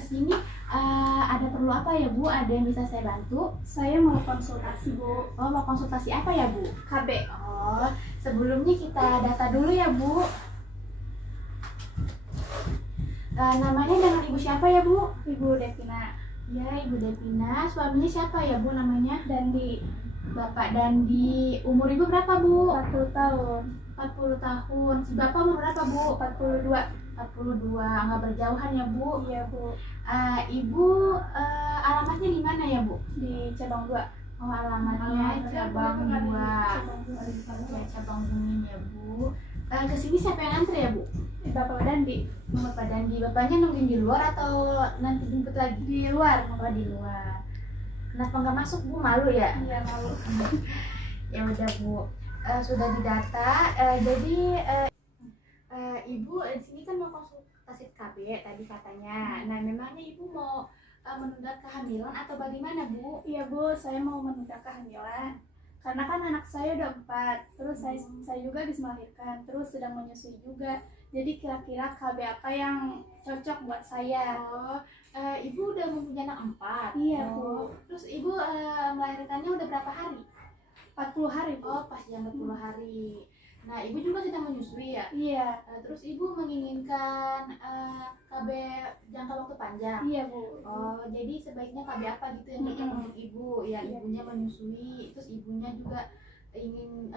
kesini ada perlu apa ya Bu? Ada yang bisa saya bantu? Saya mau konsultasi, Bu. Oh, mau konsultasi apa ya Bu? KB. Oh, sebelumnya kita data dulu ya Bu. Namanya dengan Ibu siapa ya Bu? Ibu Devina. Ya, Ibu Devina. Suaminya siapa ya Bu namanya? Dandi. Bapak Dandi. Umur Ibu berapa Bu? 40 tahun. 40 tahun. Si Bapak umur berapa Bu? 42. 42. Nggak berjauhan ya Bu? Iya, Bu. Ibu alamatnya di mana ya Bu? Di cabang 2. Oh, alamatnya cabang 2. Cabang 2. Ya, cabang Bungin ya Bu. Kesini siapa yang antri ya Bu? Bapak Dandi. Bapak Dandi. Bapaknya nungguin di luar atau nanti jemput lagi? Di luar. Oh, di luar. Kenapa nggak masuk Bu? Malu ya? Iya, malu. Ya udah Bu. Sudah didata. Jadi Ibu di sini kan mau konsultasi KB tadi katanya. Nah, memangnya Ibu mau menunda kehamilan atau bagaimana Bu? Iya, Bu, saya mau menunda kehamilan. Karena kan anak saya udah 4, terus saya juga habis melahirkan, terus sedang menyusui juga. Jadi kira-kira KB apa yang cocok buat saya? Oh, Ibu udah mempunyai anak 4. Iya, Oh, Bu. terus Ibu melahirkannya udah berapa hari? 40 hari, Bu. Oh, pas jam 40 hari. Nah, Ibu juga sedang menyusui ya? Iya. Terus Ibu menginginkan KB jangka waktu panjang? Iya, Bu. Oh, jadi sebaiknya KB apa gitu yang cocok untuk Ibu? Ya, ibunya menyusui, terus ibunya juga ingin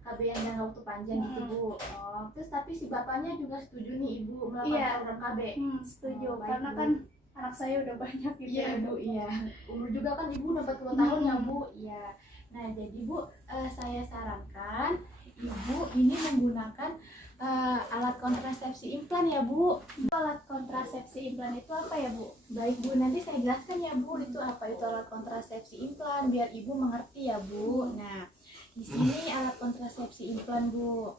KB yang jangka waktu panjang gitu Bu. Oh, terus tapi si bapaknya juga setuju nih Ibu melakukan Iya. program KB? Setuju. Oh, baik, Karena Bu. kan anak saya udah banyak gitu. Iya Bu, iya. Umur juga kan Ibu udah 40 tahun ya Bu. Iya. Nah, jadi Bu, saya sarankan Ibu ini menggunakan alat kontrasepsi implan ya Bu. Alat kontrasepsi implan itu apa ya, Bu? Baik Bu, nanti saya jelaskan ya Bu itu apa itu alat kontrasepsi implan biar Ibu mengerti ya Bu. Nah, di sini alat kontrasepsi implan Bu.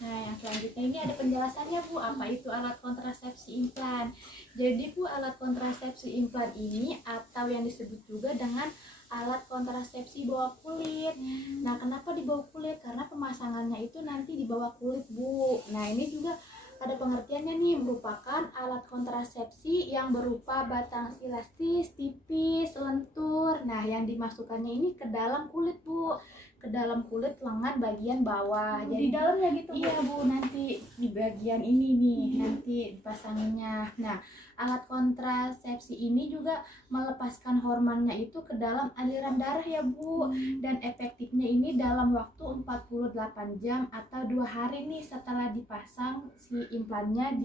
Nah, yang selanjutnya ini ada penjelasannya Bu, apa itu alat kontrasepsi implan. Jadi Bu, alat kontrasepsi implan ini atau yang disebut juga dengan alat kontrasepsi bawah kulit. Nah, kenapa di bawah kulit? Karena pemasangannya itu nanti di bawah kulit Bu. Nah, ini juga ada pengertiannya nih, merupakan alat kontrasepsi yang berupa batang elastis, tipis, lentur. Nah, yang dimasukkannya ini ke dalam kulit Bu, ke dalam kulit lengan bagian bawah. Di dalamnya gitu, Bu? Iya Bu, nanti di bagian ini nih nanti dipasanginnya. Nah, alat kontrasepsi ini juga melepaskan hormonnya itu ke dalam aliran darah ya Bu. Dan efektifnya ini dalam waktu 48 jam atau 2 hari nih setelah dipasang si implannya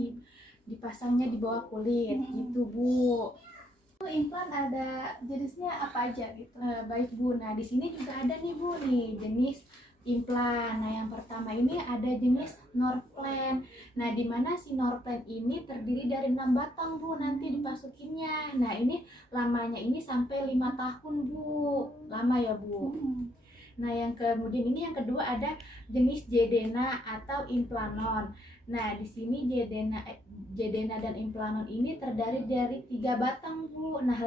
dipasangnya di bawah kulit gitu Bu. Implan ada jenisnya apa aja gitu? Baik Bu, nah di sini juga ada nih Bu nih jenis implan. Nah, yang pertama ini ada jenis Norplan. Nah, di mana si Norplan ini terdiri dari 6 batang Bu nanti dipasukinnya. Nah, ini lamanya ini sampai 5 tahun Bu. Lama ya Bu. Nah, yang kemudian ini yang kedua ada jenis Jedena atau Implanon. Nah, di sini Jedena dan Implanon ini terdiri dari 3 batang Bu. Nah,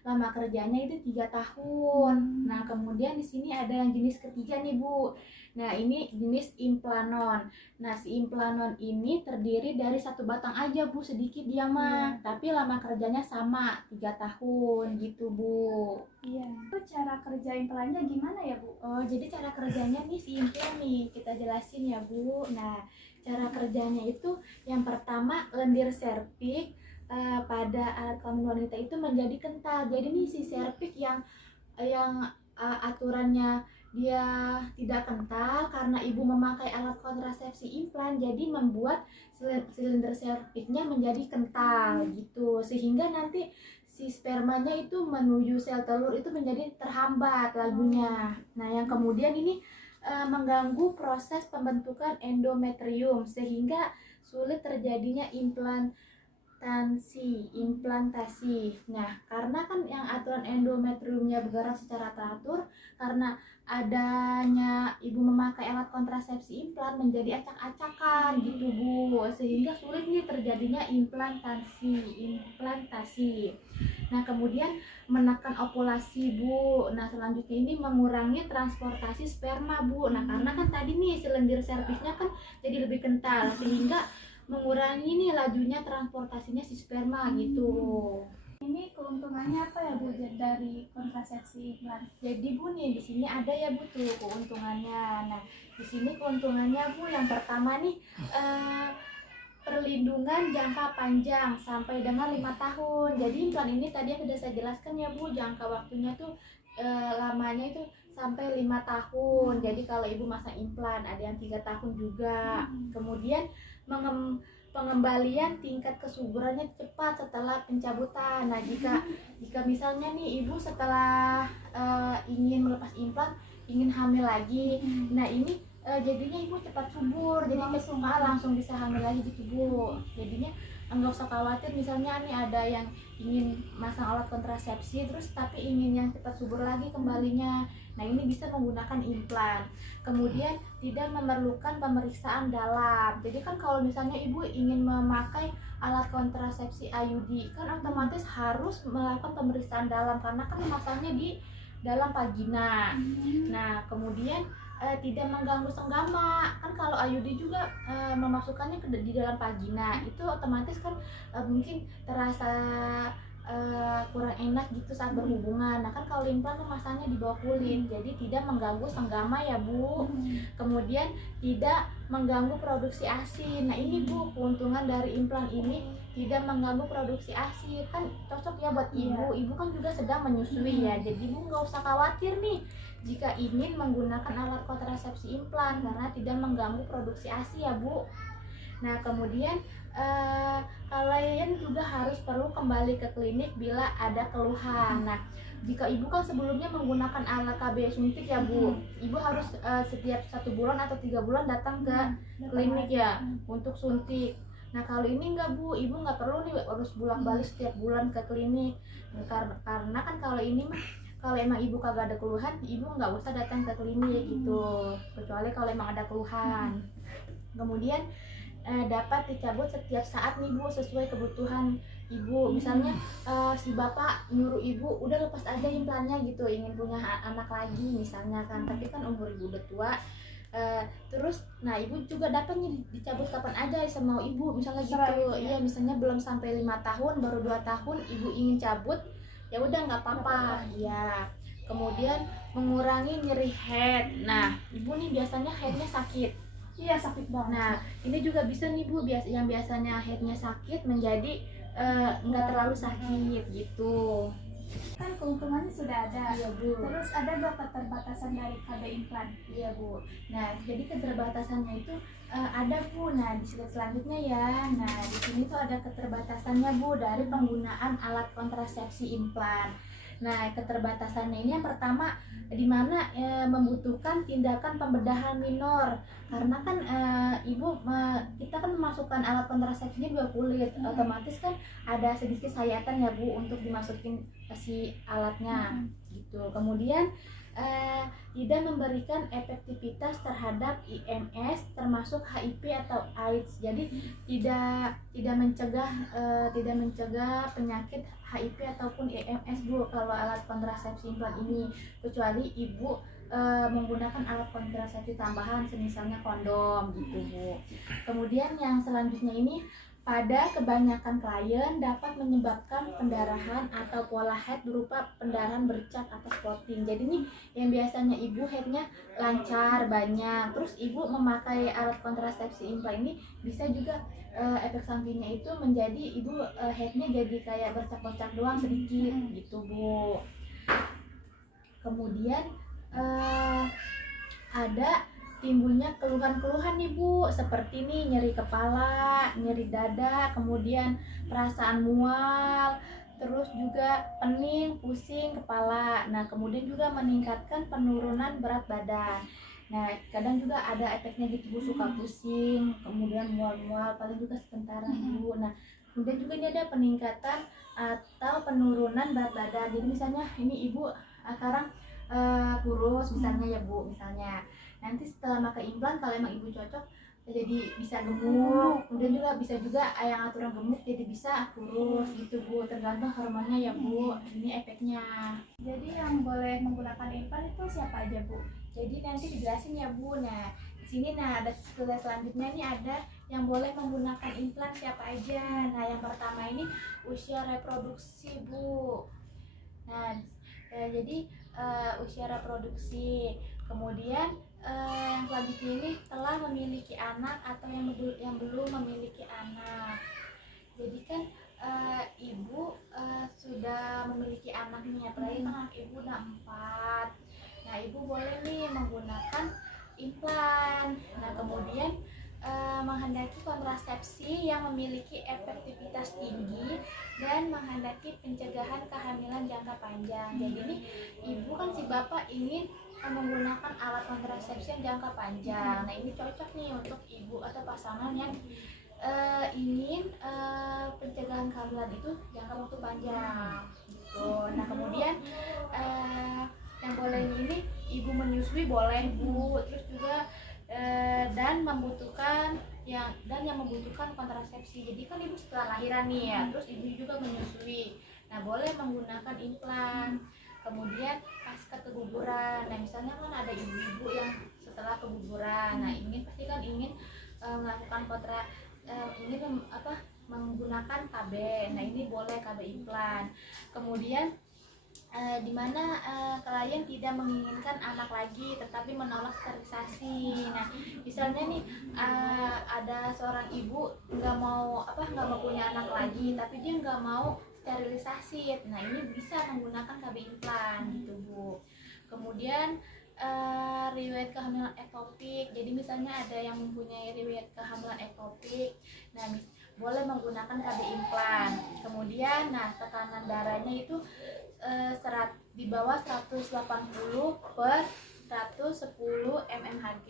lama kerjanya itu 3 tahun. Nah, kemudian di sini ada yang jenis ketiga nih Bu. Nah, ini jenis Implanon. Nah, si Implanon ini terdiri dari 1 batang aja Bu, sedikit dia mah. Tapi lama kerjanya sama 3 tahun gitu Bu. Iya. Itu cara kerja implannya gimana ya, Bu? Oh, jadi cara kerjanya nih si implan nih kita jelasin ya Bu. Nah, cara kerjanya itu yang pertama lendir serviks pada alat kelamin wanita itu menjadi kental. Jadi nih si serviks yang aturannya dia tidak kental karena ibu memakai alat kontrasepsi implan, jadi membuat silinder serviksnya menjadi kental gitu, sehingga nanti si spermanya itu menuju sel telur itu menjadi terhambat lajunya. Nah, yang kemudian ini mengganggu proses pembentukan endometrium sehingga sulit terjadinya implantasi. Nah, karena kan yang aturan endometriumnya bergerak secara teratur, karena adanya ibu memakai alat kontrasepsi implan menjadi acak-acakan gitu Bu, sehingga sulit nih terjadinya implantasi. Nah, kemudian menekan ovulasi Bu. Nah, selanjutnya ini mengurangi transportasi sperma Bu. Nah, karena kan tadi nih si lendir servisnya kan jadi lebih kental sehingga mengurangi nih lajunya transportasinya si sperma gitu. Ini keuntungannya apa ya Bu dari kontrasepsi implan? Jadi Bu nih di sini ada ya Bu tuh keuntungannya. Nah di sini keuntungannya Bu yang pertama nih perlindungan jangka panjang sampai dengan 5 tahun. Jadi implan ini tadi yang sudah saya jelaskan ya Bu, jangka waktunya tuh lamanya itu sampai 5 tahun. Jadi kalau ibu masang implan ada yang 3 tahun juga. Kemudian pengembalian tingkat kesuburannya cepat setelah pencabutan. Nah, jika misalnya nih ibu setelah ingin melepas implan, ingin hamil lagi, nah ini jadinya ibu cepat subur, jadi langsung bisa hamil lagi gitu Bu. Jadinya nggak usah khawatir misalnya nih ada yang ingin masang alat kontrasepsi terus tapi ingin yang cepat subur lagi kembalinya. Nah ini bisa menggunakan implan. Kemudian tidak memerlukan pemeriksaan dalam. Jadi kan kalau misalnya ibu ingin memakai alat kontrasepsi IUD kan otomatis harus melakukan pemeriksaan dalam karena kan memasangnya di dalam vagina. Nah kemudian tidak mengganggu senggama. Kan kalau IUD juga memasukkannya di dalam vagina itu otomatis kan mungkin terasa kurang enak gitu saat berhubungan. Nah kan kalau implan memasangnya di bawah kulit jadi tidak mengganggu senggama ya Bu. Kemudian tidak mengganggu produksi ASI. Nah ini Bu keuntungan dari implan ini, tidak mengganggu produksi ASI, kan cocok ya buat ibu. Ibu kan juga sedang menyusui ya, jadi ibu nggak usah khawatir nih jika ingin menggunakan alat kontrasepsi implan karena tidak mengganggu produksi ASI ya Bu. Nah kemudian kalian juga harus perlu kembali ke klinik bila ada keluhan. Nah jika ibu kan sebelumnya menggunakan alat KB suntik ya Bu, ibu harus setiap 1 bulan atau 3 bulan datang ke klinik ya untuk suntik. Nah kalau ini enggak Bu, ibu nggak perlu nih harus bolak-balik setiap bulan ke klinik. Karena kan kalau ini mah kalau emang ibu kagak ada keluhan, ibu nggak usah datang ke klinik gitu. Kecuali kalau emang ada keluhan. Kemudian dapat dicabut setiap saat nih Bu sesuai kebutuhan ibu. Misalnya si bapak nyuruh ibu udah lepas aja implannya gitu, ingin punya anak lagi misalnya kan, tapi kan umur ibu udah tua. Terus nah ibu juga dapat nih dicabut kapan aja semau ibu misalnya gitu. Iya misalnya belum sampai 5 tahun, baru 2 tahun ibu ingin cabut, ya udah nggak apa-apa. Iya. Kemudian mengurangi nyeri head. Nah ibu nih biasanya headnya sakit. Iya sakit banget. Nah ini juga bisa nih Bu, yang biasanya headnya sakit menjadi nggak terlalu sakit gitu. Kan keuntungannya sudah ada. Iya Bu. Terus ada gak keterbatasan dari KB implan? Iya Bu. Nah jadi keterbatasannya itu ada Bu. Nah di slide selanjutnya ya. Nah di sini tuh ada keterbatasannya Bu dari penggunaan alat kontrasepsi implan. Nah keterbatasannya ini yang pertama di mana membutuhkan tindakan pembedahan minor karena kan kita kan memasukkan alat kontrasepsinya dua kulit, otomatis kan ada sedikit sayatan ya Bu untuk dimasukin si alatnya gitu. Kemudian tidak memberikan efektivitas terhadap IMS termasuk HIV atau AIDS. Jadi tidak mencegah penyakit HIV ataupun IMS Bu kalau alat kontrasepsi implan ini, kecuali ibu menggunakan alat kontrasepsi tambahan misalnya kondom gitu Bu. Kemudian yang selanjutnya ini pada kebanyakan klien dapat menyebabkan pendarahan atau pola head berupa pendarahan bercak atau spotting. Jadi nih yang biasanya ibu headnya lancar banyak, terus ibu memakai alat kontrasepsi implan ini bisa juga efek sampingnya itu menjadi ibu headnya jadi kayak bercak-bercak doang sedikit gitu Bu. Kemudian ada timbulnya keluhan-keluhan nih Bu, seperti nih nyeri kepala, nyeri dada, kemudian perasaan mual, terus juga pening, pusing kepala. Nah kemudian juga meningkatkan penurunan berat badan. Nah kadang juga ada efeknya gitu Bu, suka pusing, kemudian mual-mual, paling juga sebentar Bu. Nah kemudian juga ini ada peningkatan atau penurunan berat badan. Jadi misalnya ini ibu sekarang kurus misalnya ya Bu, misalnya nanti setelah pakai implan kalau emang ibu cocok jadi bisa gemuk, kemudian juga bisa juga yang aturan gemuk jadi bisa kurus gitu Bu, tergantung hormonnya ya Bu. Ini efeknya. Jadi yang boleh menggunakan implan itu siapa aja Bu? Jadi nanti dijelasin ya Bu. Nah di sini ada slide selanjutnya nih ada yang boleh menggunakan implan siapa aja. Nah, yang pertama ini usia reproduksi, Bu. Nah, jadi usia reproduksi. Kemudian yang selanjutnya ini telah memiliki anak atau yang belum memiliki anak. Jadi kan ibu sudah memiliki anak nih, apalagi kan anak ibu udah 4. Nah, ibu boleh nih menggunakan implan. Nah, kemudian menghendaki kontrasepsi yang memiliki efektivitas tinggi dan menghendaki pencegahan kehamilan jangka panjang. Jadi ini ibu kan si bapak ingin menggunakan alat kontrasepsi yang jangka panjang. Nah, ini cocok nih untuk ibu atau pasangan yang ingin pencegahan kehamilan itu jangka waktu panjang gitu. Nah, kemudian yang boleh ini ibu menyusui boleh, Bu. Terus juga dan yang membutuhkan kontrasepsi. Jadi kan ibu setelah lahiran nih ya, terus ibu juga menyusui. Nah, boleh menggunakan implan. Kemudian pasca keguguran. Nah, misalnya kan ada ibu-ibu yang setelah keguguran, nah pasti kan ingin melakukan menggunakan KB. Nah, ini boleh KB implan. Kemudian di mana klien tidak menginginkan anak lagi tetapi menolak sterilisasi. Nah, misalnya nih ada seorang ibu nggak mau punya anak lagi tapi dia nggak mau sterilisasi. Nah, ini bisa menggunakan KB implan gitu, Bu. Kemudian riwayat kehamilan ektopik. Jadi misalnya ada yang mempunyai riwayat kehamilan ektopik, nah boleh menggunakan KB implan. Kemudian tekanan darahnya itu di bawah 180 per 110 mmHg.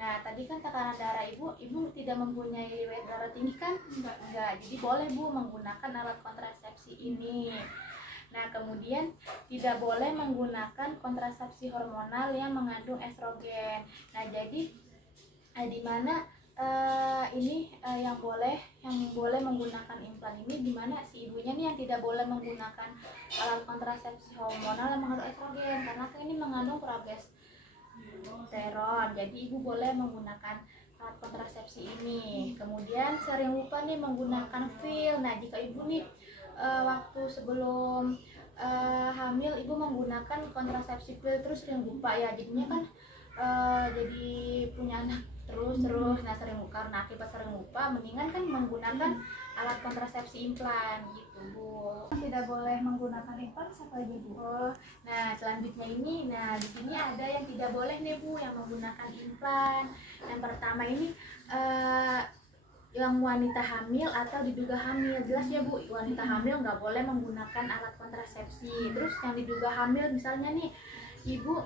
Nah, tadi kan tekanan darah ibu tidak mempunyai riwayat darah tinggi kan? Enggak. Jadi boleh, Bu, menggunakan alat kontrasepsi ini. Nah, kemudian tidak boleh menggunakan kontrasepsi hormonal yang mengandung estrogen. Nah, jadi di mana yang boleh menggunakan implan ini di mana si ibunya nih yang tidak boleh menggunakan alat kontrasepsi hormonal yang mengandung estrogen karena ini mengandung progesteron. Jadi ibu boleh menggunakan alat kontrasepsi ini. Kemudian sering lupa nih menggunakan pil. Nah, jika ibu nih waktu sebelum hamil ibu menggunakan kontrasepsi pil terus sering lupa ya, jadinya kan jadi punya anak terus. Nah, karena akibat sering lupa, mendingan kan menggunakan alat kontrasepsi implan gitu, Bu. Tidak boleh menggunakan implan siapa aja, Bu? Nah, selanjutnya ini, di sini ada yang tidak boleh nih, Bu, yang menggunakan implan. Yang pertama ini yang wanita hamil atau diduga hamil. Jelas ya, Bu, wanita hamil nggak boleh menggunakan alat kontrasepsi. Terus yang diduga hamil misalnya nih ibu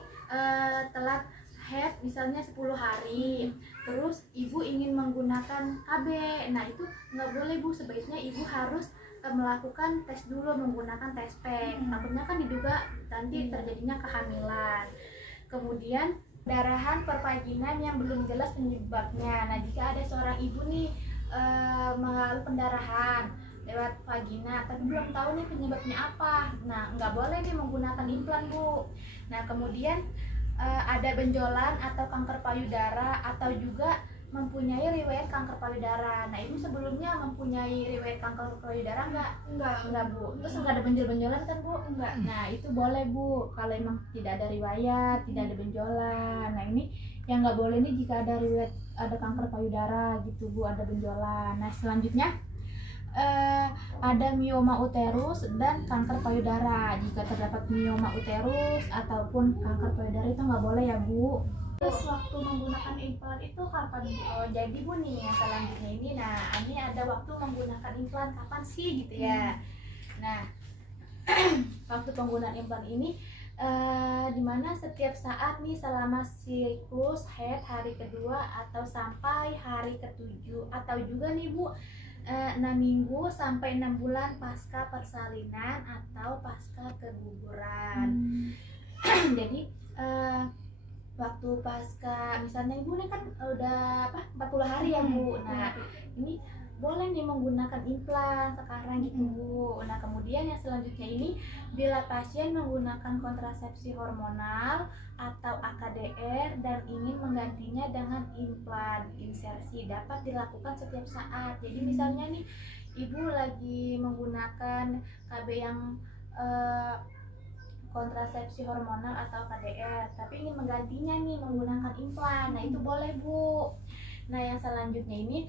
telat head misalnya 10 hari, terus ibu ingin menggunakan KB. Nah, itu nggak boleh, Bu. Sebaiknya ibu harus melakukan tes dulu menggunakan tes pack. Takutnya kan diduga nanti terjadinya kehamilan. Kemudian darahan pervaginan yang belum jelas penyebabnya. Nah, jika ada seorang ibu nih mengalami pendarahan lewat vagina tapi belum tahu nih penyebabnya apa, nah nggak boleh nih menggunakan implan, Bu. Nah, kemudian ada benjolan atau kanker payudara atau juga mempunyai riwayat kanker payudara. Nah, ibu sebelumnya mempunyai riwayat kanker payudara enggak, Bu. Terus enggak ada benjol-benjolan kan, Bu? Enggak. Nah, itu boleh, Bu, kalau emang tidak ada riwayat, tidak ada benjolan. Nah, ini yang nggak boleh nih jika ada riwayat ada kanker payudara gitu, Bu, ada benjolan. Nah, selanjutnya ada mioma uterus dan kanker payudara. Jika terdapat mioma uterus ataupun kanker payudara itu nggak boleh ya, Bu. Terus waktu menggunakan implan itu kapan? Jadi, Bu, nih yang selanjutnya ini, ini ada waktu menggunakan implan kapan sih gitu ya. Nah, waktu penggunaan implan ini dimana setiap saat nih selama siklus head hari kedua atau sampai hari ke-7 atau juga nih, Bu, 6 minggu sampai 6 bulan pasca persalinan atau pasca keguguran. Jadi waktu pasca misalnya ibu ini kan udah 40 hari ya, Bu. Nah, ini boleh nih menggunakan implan sekarang gitu Bu. Nah kemudian yang selanjutnya ini, bila pasien menggunakan kontrasepsi hormonal atau AKDR dan ingin menggantinya dengan implan insersi, dapat dilakukan setiap saat. Jadi misalnya nih ibu lagi menggunakan KB yang eh, kontrasepsi hormonal atau KDR, tapi ingin menggantinya nih menggunakan implan, nah itu boleh Bu. Nah yang selanjutnya ini,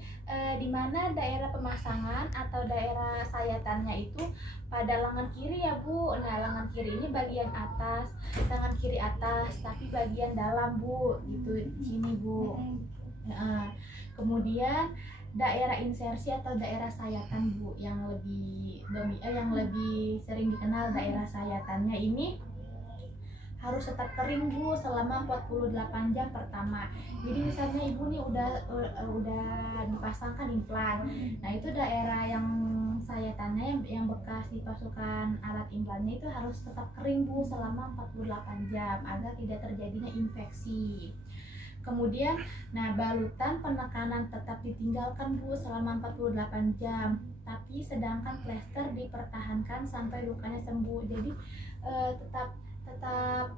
di mana daerah pemasangan atau daerah sayatannya itu pada lengan kiri ya Bu. Nah lengan kiri ini bagian atas, lengan kiri atas, tapi bagian dalam Bu, gitu sini Bu. Nah, kemudian daerah insersi atau daerah sayatan Bu, yang lebih sering dikenal daerah sayatannya ini harus tetap kering Bu selama 48 jam pertama. Jadi misalnya ibu nih udah dipasangkan implan. Nah, itu daerah yang sayatannya yang bekas dipasukkan alat implannya itu harus tetap kering Bu selama 48 jam agar tidak terjadinya infeksi. Kemudian, nah balutan penekanan tetap ditinggalkan Bu selama 48 jam. Tapi sedangkan plester dipertahankan sampai lukanya sembuh. Jadi tetap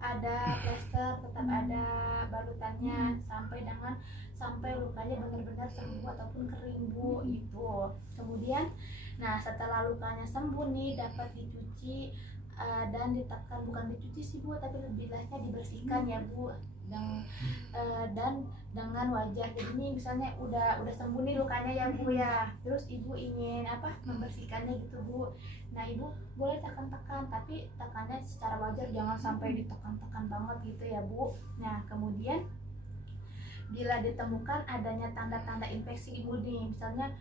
ada plester, tetap ada balutannya sampai lukanya benar-benar sembuh ataupun kering Bu itu. Kemudian, nah setelah lukanya sembuh nih dapat dicuci dan ditekan, bukan dicuci sih Bu, tapi lebih baiknya dibersihkan ya Bu. Dan dengan wajar. Jadi ini misalnya udah sembuh nih lukanya ya Bu ya, terus ibu ingin membersihkannya gitu Bu. Nah ibu boleh tekan-tekan, tapi tekannya secara wajar, jangan sampai ditekan-tekan banget gitu ya Bu. Nah kemudian bila ditemukan adanya tanda-tanda infeksi ibu nih, misalnya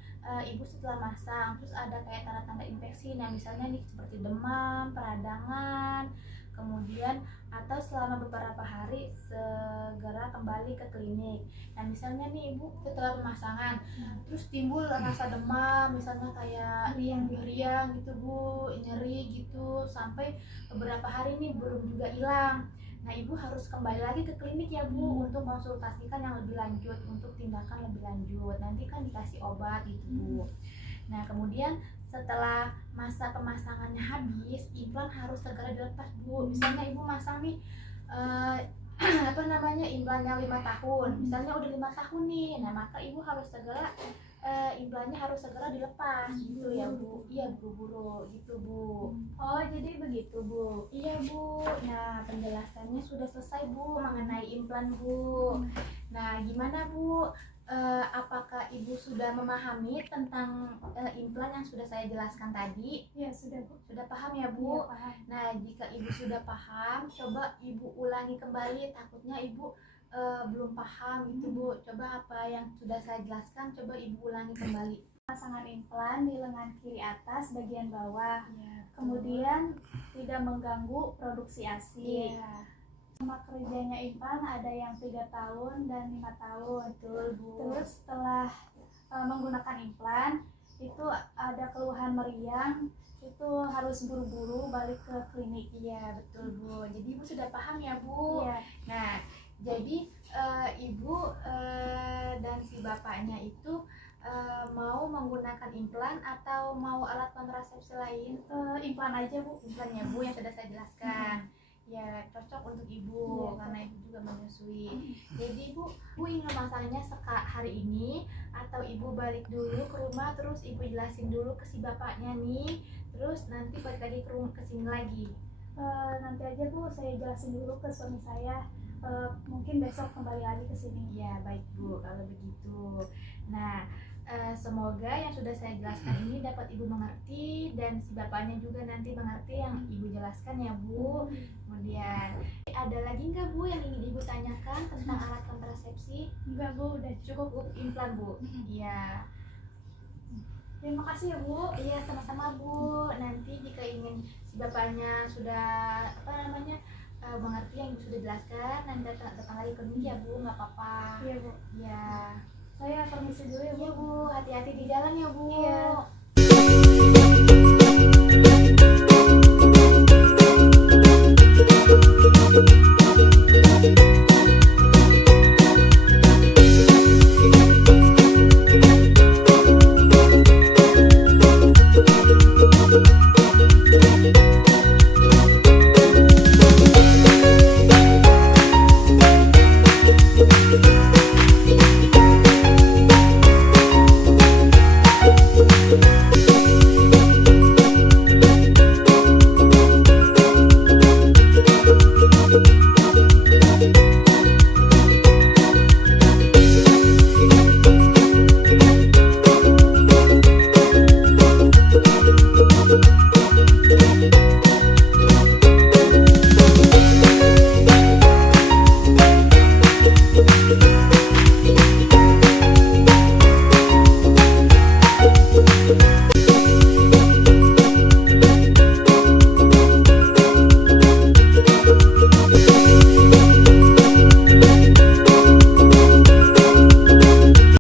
ibu setelah masang terus ada kayak tanda-tanda infeksi, nah misalnya nih seperti demam, peradangan, kemudian atau selama beberapa hari segera kembali ke klinik. Nah misalnya nih ibu setelah pemasangan terus timbul rasa demam, misalnya kayak meriang gitu Bu, nyeri gitu sampai beberapa hari nih belum juga hilang. Nah ibu harus kembali lagi ke klinik ya Bu untuk konsultasikan yang lebih lanjut, untuk tindakan lebih lanjut, nanti kan dikasih obat gitu Bu. Nah kemudian setelah masa pemasangannya habis, implan harus segera dilepas Bu. Misalnya ibu masang nih implannya 5 tahun, misalnya udah 5 tahun nih, nah maka ibu harus segera implannya harus segera dilepas gitu ya Bu. Iya buru-buru gitu Bu. Oh jadi begitu Bu. Iya Bu. Nah penjelasannya sudah selesai Bu mengenai implan Bu. Nah gimana Bu? Apakah ibu sudah memahami tentang implan yang sudah saya jelaskan tadi? Ya sudah Bu. Sudah paham ya Bu? Ya, paham. Nah jika ibu sudah paham, coba ibu ulangi kembali. Takutnya ibu belum paham gitu Bu. Coba apa yang sudah saya jelaskan, coba ibu ulangi kembali. Pasangan implan di lengan kiri atas bagian bawah. Ya, kemudian tidak mengganggu produksi ASI. Ya. Lama kerjanya implan ada yang 3 tahun dan 5 tahun. Betul Bu. Terus setelah menggunakan implan itu ada keluhan meriang, itu harus buru-buru balik ke klinik. Iya betul Bu. Jadi ibu sudah paham ya Bu. Iya. Nah jadi ibu dan si bapaknya itu mau menggunakan implan atau mau alat kontrasepsi lain? Implan aja Bu. Implan ya Bu yang sudah saya jelaskan. Ya cocok untuk ibu karena ibu juga menyusui. Jadi ibu ingin memasangnya hari ini atau ibu balik dulu ke rumah terus ibu jelasin dulu ke si bapaknya nih, terus nanti balik lagi ke sini lagi? Nanti aja Bu, saya jelasin dulu ke suami saya. Mungkin besok kembali lagi ke sini. Ya baik Bu kalau begitu. Nah semoga yang sudah saya jelaskan ini dapat ibu mengerti dan si bapaknya juga nanti mengerti yang ibu jelaskan ya Bu. Kemudian ada lagi nggak Bu yang ingin ibu tanyakan tentang alat kontrasepsi? Enggak Bu, udah Cukup implan Bu. Iya. Terima kasih ya Bu. Iya sama-sama Bu. Nanti jika ingin si bapaknya sudah mengerti yang ibu sudah jelaskan, nanti datang lagi ke klinik ya Bu, nggak apa-apa. Iya Bu. Iya. Saya permisi dulu ya Bu. Iya Bu, hati-hati di jalan ya Bu. Iya